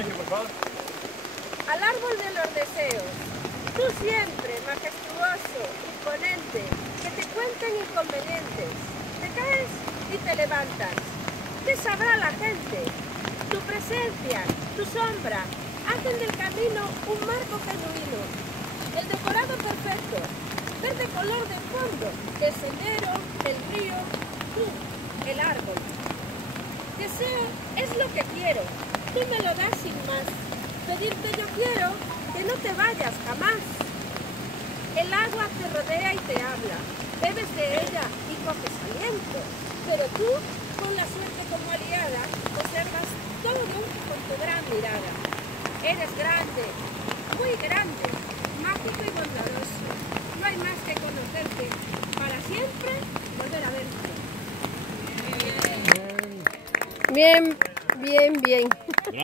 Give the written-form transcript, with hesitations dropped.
Silencio, por favor. Al árbol de los deseos, tú siempre, majestuoso, imponente, que te cuenten inconvenientes, te caes y te levantas. ¿Qué sabrá la gente? Tu presencia, tu sombra, hacen del camino un marco genuino. El decorado perfecto, verde color de fondo, el sendero, el río, tú, el árbol. Deseo es lo que quiero, tú me lo das sin más. Pedirte yo quiero que no te vayas jamás. El agua te rodea y te habla, bebes de ella y coges aliento, pero tú, con la suerte como aliada, observas todo con tu gran mirada. Eres grande, muy grande, mágico y bondadoso. No hay más que conocerte, para siempre volver a verte. Bien, bien, bien.